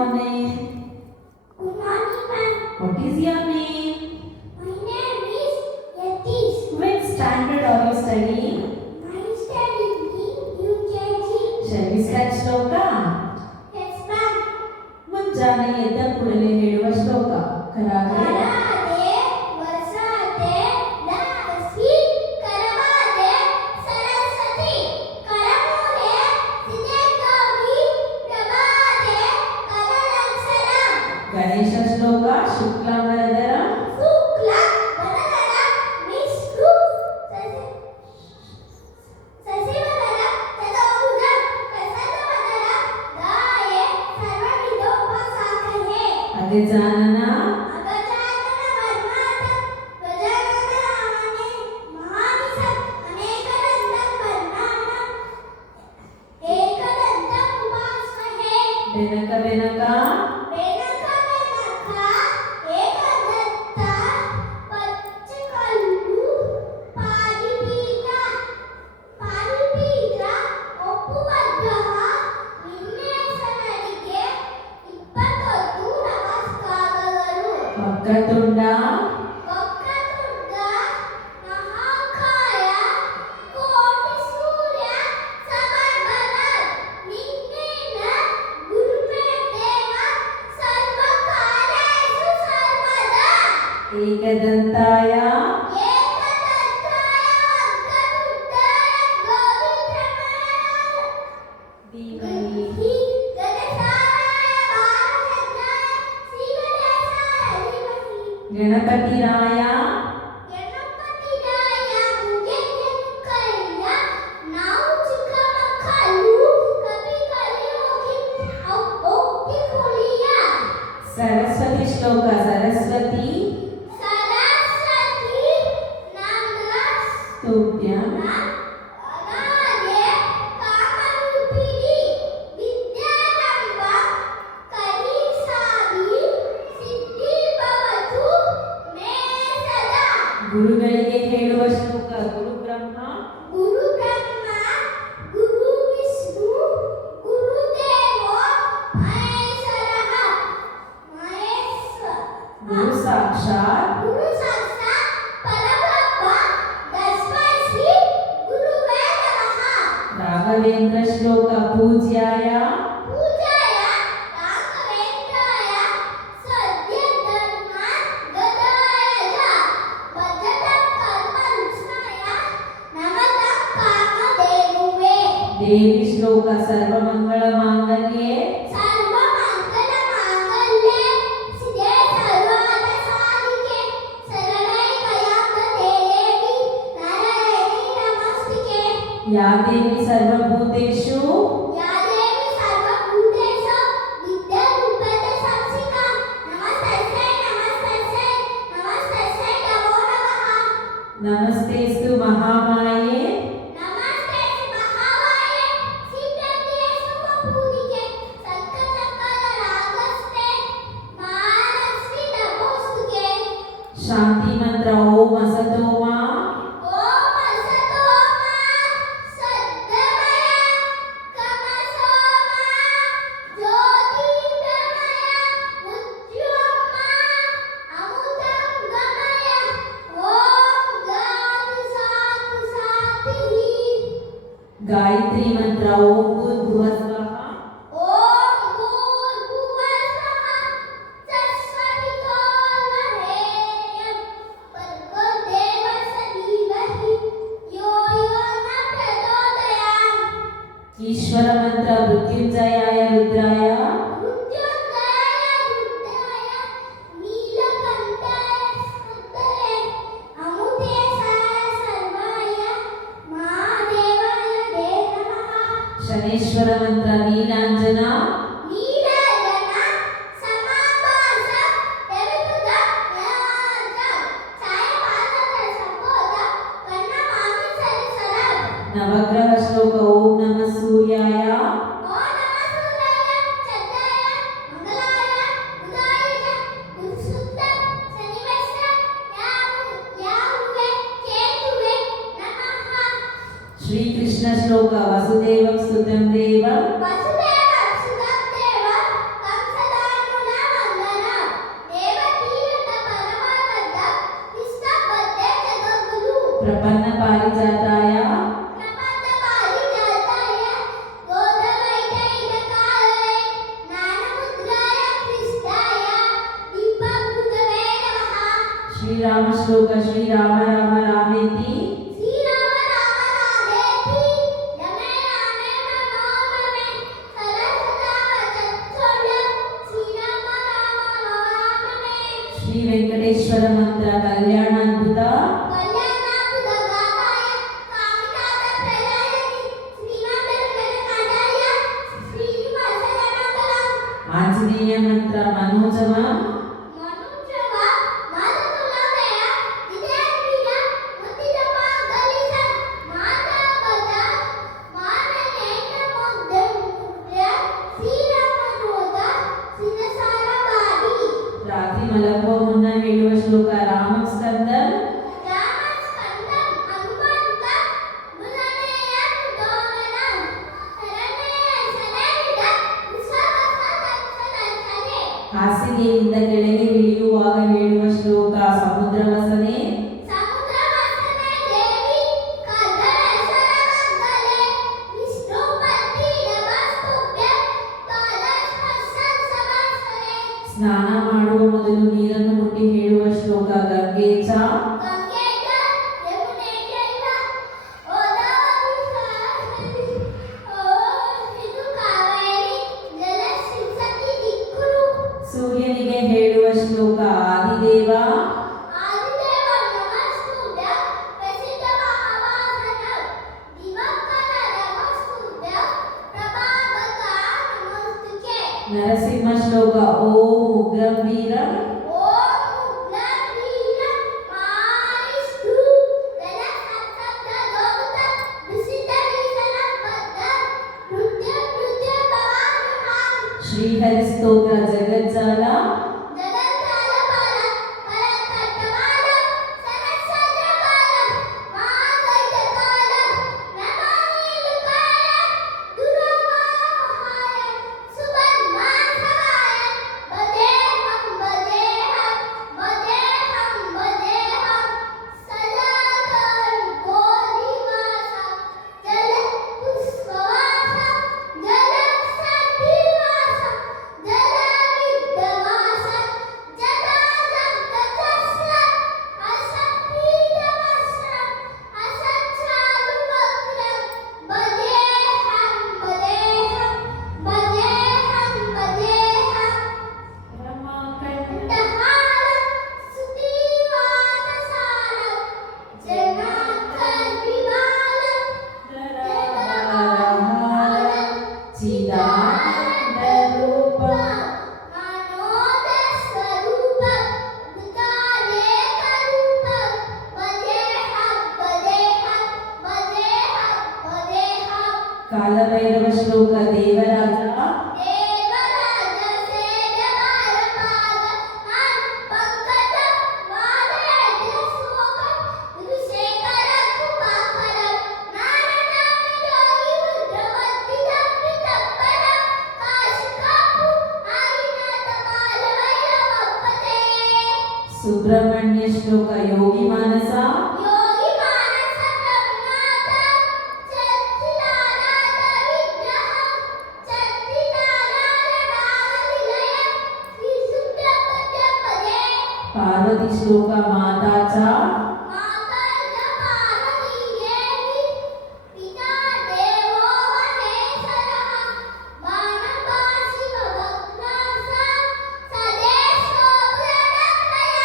morning. Good morning, ma'am. What is your name? My name is Yatish. Which standard are you studying? I study in UKG. Shall we start ಶ್ಲೋಕ? Yes, ma'am. ಮುಂಜಾನೆ ಎದ್ದ ಕೂಡಲೇ ಹೇಳುವ ಶ್ಲೋಕ. ಕರಾಗೆ ಕರಾದೆ ವಸತೆ ದಾಸಿ ಕರವಾದೆ ಸರಸ್ವತಿ ಕರಮೂಲೆ ಸಿದ್ಧಗೌರಿ ಪ್ರಭಾದೆ ಕರಲಕ್ಷಣಂ. ಗಣೇಶ ಶ್ಲೋಕ. ಶುಕ್ಲಾಂಬರಧರ ಶುಕ್ಲ ವರದರ ವಿಷ್ಣು ಸಸಿವದರ ಚತುರ್ಭುಜ ಪ್ರಸನ್ನವದನ ಗಾಯೆ ಸರ್ವವಿಧೋಪಸಾಕಹೇ. ಅಗಜಾನನ ಅಗಜಾನನ ವರ್ಮಾತ ಗಜಾನನ ಆನೆ ಮಹಾನಿಸ ಅನೇಕದಂತಂ ವರ್ಣಾನಂ ಏಕದಂತಂ ಉಪಾಸ್ಮಹೇ. ಬೆನಕ ಬೆನಕ ಬೆನಕ ಬೆನಕ ಏಕದಂತ ಪಚ್ಚಕಲ್ಲು ಪಾರಿಪೀಠ ಒಪ್ಪುವಗ್ರಹ ವಿಘ್ನೇಶ್ವರನಿಗೆ 21 ನಮಸ್ಕಾರಗಳು. ವಕ್ರತುಂಡ ವಕ್ರತುಂಡ ಮಹಾಕಾಯ ಕೋಟಿ ಸೂರ್ಯ ಸಮರ್ಪಣ ನಿನ್ನೇನ ಗುರುಮೇ ದೇವ ಸರ್ವಕಾಲೇಷು ಸರ್ವದಾ. ಏಕದಂತಾಯ ಏಕದಂತಾಯ ವಕ್ರತುಂಡಾಯ ಗೋವಿಂದ್ರಮಾಯ ಧೀಮಹಿ ಗಣೇಶಾಯ ಬಾಲಚಂದ್ರಾಯ ಶ್ರೀಗಣೇಶಾಯ ಧೀಮಹಿ. ಗಣಪತಿರಾಯ ಗಣಪತಿರಾಯ ಮುಗೆಯಕ್ಕಯ್ಯ ನಾವು ಚಿಕ್ಕ ಮಕ್ಕಳು ಕಪಿಗಳಿಗೆ ಹೋಗಿ ಒಪ್ಪಿಕೊಳ್ಳಿಯ. ಸರಸ್ವತಿ ಶ್ಲೋಕ. ಸರಸ್ವತಿ ಸರಸ್ವತಿ ಸ್ತುತ್ಯಂ ಅನಾದೆ ಕಾಮರೂಪಿಣಿ ವಿದ್ಯಾರಂಭ ಕರೀಸಾಗಿ ಸಿದ್ಧಿ ಭವತು ಮೇ ಸದಾ. ಗುರುಗಳಿಗೆ ಹೇಳುವ ಶ್ಲೋಕ. ಗುರು ಬ್ರಹ್ಮ ಗುರು ಬ್ರಹ್ಮ ಗುರು ವಿಷ್ಣು ಗುರುದೇವೋ ಮಹೇಶ್ವರಃ ಗುರು ಸಾಕ್ಷಾತ್ ಗುರು ಸಾಕ್ಷಾತ್ ಪರಬ್ರಹ್ಮ ತಸ್ಮೈ ಶ್ರೀ ಗುರುವೇ ನಮಃ. ರಾಘವೇಂದ್ರ ಶ್ಲೋಕ. ಪೂಜ್ಯಾಯ ಪೂಜಾಯ ರಾಘವೇಂದ್ರಾಯ ಸದ್ಯ ಧರ್ಮ ಗದಾಯ ಭಜತಂ ಕರ್ಮ ರುಚ್ನಾಯ ನಮತಂ ಕಾಮಧೇನುವೇ. ದೇವಿ ಶ್ಲೋಕ. ಸರ್ವಮಂಗಳ ಮಾಂಗಲ್ಯೆ ಸರ್ವಮಂಗಲ ಮಾಂಗಲ್ಯೆ ಶಿವೆ ಸರ್ವಾರ್ಥ ಸಾಧಿಕೆ ಶರಣೈಕಯಾತ್ರ ದೇವಿ ನಾರಾಯಣಿ ನಮಸ್ತಿಕೆ. ಯಾ ದೇವಿ ಸರ್ವಭೂತೇಷು ಯಾ ದೇವಿ ಸರ್ವಭೂತೇಷು ವಿದ್ಯಾರೂಪೇಣ ಸಂಸ್ಥಿತಾ. ನಮಸ್ತಸ್ಯೈ ನಮಸ್ತಸ್ಯೈ ನಮಸ್ತಸ್ಯೈ ನಮೋ ನಮಃ. ನಮಸ್ತೇಸ್ತು ಮಹಾಮಾಯೆ ನಮಸ್ತೆ ಮಹಾಮಾಯೆ ಶ್ರೀಪ್ರಜ್ಞೇಶು ಕಪೂರಿಕೆ ಸತ್ಕಚಕ್ರ ರಾಗಸ್ತೆ ಮಹಾಲಕ್ಷ್ಮಿ ನಮೋಸ್ತುತೆ. ಶಾಂತಿ ಮಂತ್ರ. ಓಂ ಅಸತೋ ಮಾ ಓಂ ಅಸತೋ ಮಾ ಸದ್ಗಮಯ ತಮಸೋ ಮಾ ಜ್ಯೋತಿರ್ಗಮಯ ಮೃತ್ಯೋರ್ಮ ಅಮೃತಂ ಗಮಯ. ಓಂ ಗಾದಿ ಸಾಧು ಸಾಧಿಹಿ. ಗಾಯತ್ರಿ ಮಂತ್ರ. ಓಂ ಭೂರ್ಭುವಸ್ವಃ ಓಂ ಭೂರ್ಭುವಸ್ವಃ ತತ್ಸವಿತುರ್ವರೆಣ್ಯಂ ಭರ್ಗೋ ದೇವಸ್ಯ ಧೀಮಹಿ ಯೋ ಯೋ ನ ಪ್ರಚೋದಯಾತ್. ಈಶ್ವರ ಮಂತ್ರ. ಮೃತ್ಯುಂಜಯಾಯ ರುದ್ರಾಯ ಮೃತ್ಯುಂಜಯಾಯ ರುದ್ರಾಯ ನೀಲಕಂಠಾಯ ಸ್ಕಂದಯೇ ಅಮೃತೇಶಾಯ ಸರ್ವಾಯ ಮಹಾದೇವಾಯ ದೇ ನಮಃ. ಶನೇಶ್ವರ ಮಂತ್ರ. ನೀಲಾಂಜನ ನೀರಾಜನ ಸಮಾಭಾಸ ರವಿಪುತ್ರ ಯಾಜ ಛಾಯಾಭಾಸದ ಸಂಬೋಧ ಕನ್ನ ಮಾನಸರಿ ಸರಂ. ನವಗ್ರಹ ಶ್ಲೋಕ. ಓಂ ನಮಃ ಸೂರ್ಯಾಯ ಓಂ ನಮಃ ಸೂರ್ಯಾಯ ಚಂದ್ರಾಯ ಮಂಗಲಾಯ ಬುಧಾಯ ಚ ಗುರುಶುಕ್ರ ಶನಿಶ್ಚ ಯಾಹುವೆ ಕೇತುವೆ ನಮಃ. ಶ್ರೀಕೃಷ್ಣ ಶ್ಲೋಕ. ವಸುದೇವಂ ಸುತಂ ದೇವಂ ವಸುದೇವ ಸುತಂ ಶ್ರೀರಾಮ ಶ್ಲೋಕ ಶ್ರೀರಾಮ ರಾಮ ರಾಮೇತಿ ಶ್ರೀರಾಮ ರಾಮ ರಾಧೇತಿ ಯಮೇ ರಾಮೇ ಮನೋರಮೆ ಸರಸದಾ ವಚಸ್ಸೋಳ್ಯ ಶ್ರೀರಾಮ ರಾಮ ನಮಾಮಿ ಶ್ರೀ ವೆಂಕಟೇಶ್ವರ ಮಂತ್ರ ಕಲ್ಯಾಣಾದ್ಭುತ ಕಲ್ಯಾಣಾದ್ಭುತ ಗಾತಾಯ ಕಾಮಿತಾದ ಪ್ರಲಯನಿ ಶ್ರೀಮಂತರಗಣಕಾದಾಯ ಶ್ರೀನಿವಾಸನ ಮಂಗಲಂ ಆಂಜನೇಯ ಮಂತ್ರ ಮನೋಜಮ ಮನುಜವ ಮಾತುಲತೆಯ ಇದೇವಿನ ಮುತ್ತಿದಪ ಗಲಿಸ ಮಾತಾಪದ ಮಾನನೇನ ಮುದ್ದೆ ಶ್ರೀರಾಮನೋದ ಶಿರಸಾರವಾದಿ ರಾತ್ರಿ ಮಲಗುವ ಮುನ್ನ ಹೇಳುವ ಶ್ಲೋಕ ರಾಮ ಸ್ಕಂದಂ ರಾಮಸ್ಕಂದಂ ಹನುಮಂತ ಮುಲನೆಯ ದೋರಣಂ ಶರಣೆಯ ಶರಣಿದ ವಿಶ್ವವಸನಂಚನೆ ಹಾಸಿಗೆಯಿಂದ ಕೆಳಗೆ ಇಳಿಯುವಾಗ ಹೇಳುವ ಶ್ಲೋಕ ಸಮುದ್ರ ವಸನೆ ಸಮುದ್ರ ವಸನೆ ದೇವಿ ಕದರೇಶ್ವರ ಮಂಗಲೆ ವಿಷ್ಣು ಪತ್ನಿ ನಮಸ್ತುಭ್ಯ ಪಾದಸ್ಪರ್ಶಂ ಸಮರ್ಪಣೆ ಸ್ನಾನ ಮಾಡುವ ಮೊದಲು ನೀರನ್ನು ಮುಟ್ಟಿ ಹೇಳುವ ಶ್ಲೋಕ ಗಂಗೆ ಚ ಗಂಗೆಗ ಯಮುನೆ ಚೈವ ಗೋದಾವರಿ ಸರಸ್ವತಿ ಇದು ಕಾವೇರಿ ಜಲಸಿಂಚತಿ ದಿಕ್ಕುರು ಸೂರ್ಯನಿಗೆ ಹೇಳುವ ಶ್ಲೋಕ ಆದಿದೇವ ಆದಿದೇವ ನಮಸ್ತುಭ್ಯ ಪ್ರಸಿದ್ಧ ಮಹಾವಾಸನ ದಿವಕರ ನಮಸ್ತುಭ್ಯ ಪ್ರಭಾವಕ ನಮಸ್ತುಕೆ ನರಸಿಂಹ ಶ್ಲೋಕ ಓಂ ಉಗ್ರಂ ವೀರಂ ಓಂ ಉಗ್ರವೀರ ಮಾರಿಸ್ತು ದನ ಸಪ್ತಬ್ದ ಲೋಕತ ವಿಸಿದ್ಧ ವೀಸನ ಬದ್ಧ ನೃತ್ಯ ಭವಾನಿ ಹಾನಿ ಶ್ರೀಹರಿ ಸ್ತೋತ್ರ ಜಗಜ್ಜಾಲ ಜಗತ್ಕಾಲ ಪಾಲ ಕಟ್ಟವಾಳ ಸರಸ್ವತ ಬಾಲ ಮಾಗೈತ ಕಾಲ ನಮನೀಲು ಕಾಲ ದುರವಾಹಾಯ ಸುಬನ್ಮಾಸವಾಯ ಬದೇಹಂ ಸದಾಕರ್ ಗೋಧಿವಾಸ ಜಲ ಪುಷ್ಪವಾಸ ಜಲ ಸತಿವಾಸ ಜಲ ವಿದ್ಯವಾಸ ಜಟಾಜಗತಸ್ರ ಅಸತ್ಪೀಠವಸ್ರ ಅಸಚ್ಚಾರುವಕ್ರ ಬದೇಹಂ ಕಂಠಹಾರಂ ಸುತೀವಾತಸಾರಂ ಜನಾಕರ್ವಿಮಾಲಂ ಜಗದಾಹಾರಂ ಚಿದಾನಂದ ರೂಪ ಮನೋದ ಸ್ವರೂಪ ಮೃತಾಲೇಖ ರೂಪ ಬದೇಹಂ ಕಾಲಭೈರವ ಶ್ಲೋಕ ದೇವರಾಜ ದೇವರಾಜ ಸೇವ್ಯಮಾನ ಪಾದ ಹನ್ ಪಂಕಜ ವಾದಯಜ್ಞ ಶ್ಲೋಕಂ ಋಷೇಕರ ಕುಪಾಕರ ನಾರಾಯಣಾಮಿ ಯೋಗಿ ರುದ್ರವದ್ದಿತ ಪಿತಪ್ಪರ ಕಾಶಿಕಾಪು ಆಯಿನಾಥ ಕಾಲಭೈರವಪ್ಪತೆ ಸುಬ್ರಹ್ಮಣ್ಯ ಶ್ಲೋಕ ಯೋಗಿ ಮಾನಸ ಯೋಗಿ ಮಾನಸ ಬ್ರಹ್ಮಾತ ಚತ್ತಿಲಾನಾಥ ವಿಗ್ರಹ ಚತ್ತಿಲಾನಾಥ ನಾಗನಿಲಯ ಶ್ರೀ ಸುಬ್ರಹ್ಮಣ್ಯ ಪದೇ ಪಾರ್ವತಿ ಶ್ಲೋಕ ಮಾತಾ ಚ ಮಾತರ್ಗ ಪಾರ್ವತಿ ದೇವಿ ಪಿತಾ ದೇವೋ ಮಹೇಶ್ವರಃ ಬಾಣಪಾಶಿ ಭವಗ್ನಾಸ ಸದೇಶೋಗ್ರನತ್ರಯ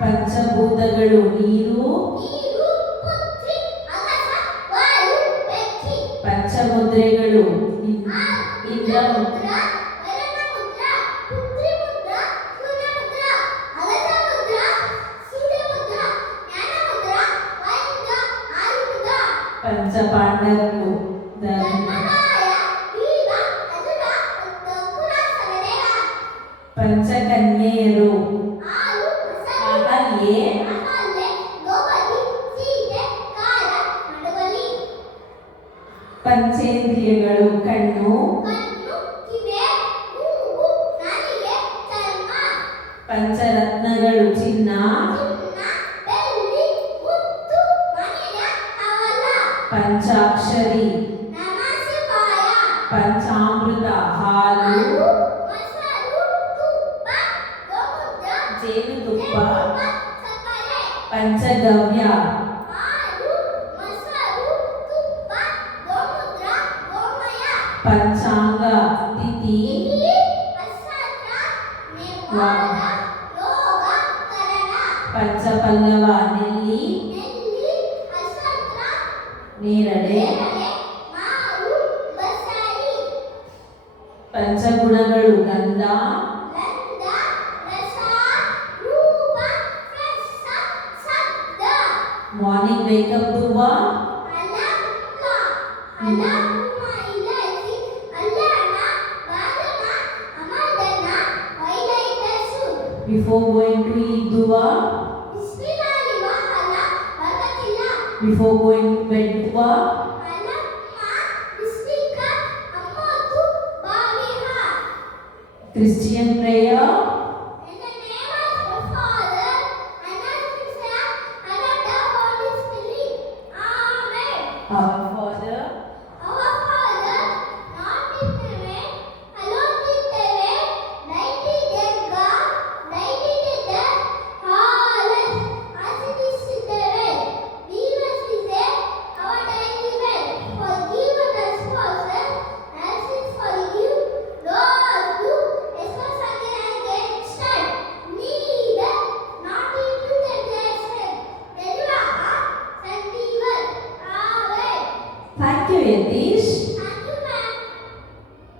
ಪಂಚಭೂತಗಳು ನೀರು ನೀರು ಪುತ್ರಿ ಅಗಸ ವಾಯು ಬೆಕ್ಕಿ ಪಂಚಮುದ್ರೆಗಳು ಇಂದ್ರ ಮುದ್ರ ವರಣ ಮುದ್ರ ಪುತ್ರಿ ಮುದ್ರ ಸೂರ್ಯ ಮುದ್ರ ಅಗಸ ಮುದ್ರ ಸೂರ್ಯ ಮುದ್ರ ಜ್ಞಾನ ಮುದ್ರ ವಾಯು ಮುದ್ರ ಆರು ಮುದ್ರ ಪಂಚಪಾಂಡವರು ಧರ್ಮರಾಯ ಭೀಮ ಅರ್ಜುನ ನಕುಲ ಸಹದೇವ ಪಂಚಕನ್ಯೆಯರು ಆರು ಅಹಲ್ಯೆ ಅಹಲ್ಯೆ ದ್ರೌಪದಿ ಸೀತೆ ಕಾರ ನಡುವಲಿ ಪಂಚೇಂದ್ರಿಯಗಳು ಕಣ್ಣು ಕಣ್ಣು ಕಿವೆ ಮೂಗು ನಾಲಿಗೆ ಚರ್ಮ ಪಂಚರತ್ನಗಳು ಚಿನ್ನ ಚಿನ್ನ ಬೆಳ್ಳಿ ಮುತ್ತು ಮಣಿಯ ಹವಳ ಪಂಚಾಕ್ಷರಿ ನಮಃಶಿವಾಯ ಪಂಚಾಮೃತ ಹಾಲು ಹಾಲು ಮೊಸರು ತುಪ್ಪ ಗೋಮೂತ್ರ ಜೇನುತುಪ್ಪ ಸಕ್ಕರೆ Ashtanga Titi Asatra Nirvana Yoga Karana Panchapallava Nelli Nelli Asatra Nerade Maru Basari Panchagunagalu Gandha Gandha Rasa Rupa Rasa Sabda Morning wake up Dua Alamka Alamma Ilaji Allana Badana Amadana Vailaidasu Before going to eat Dua Bismillah Wahala Barakilla Before going to bed Dua Alamma Bismika Ammatu Baviha Christian prayer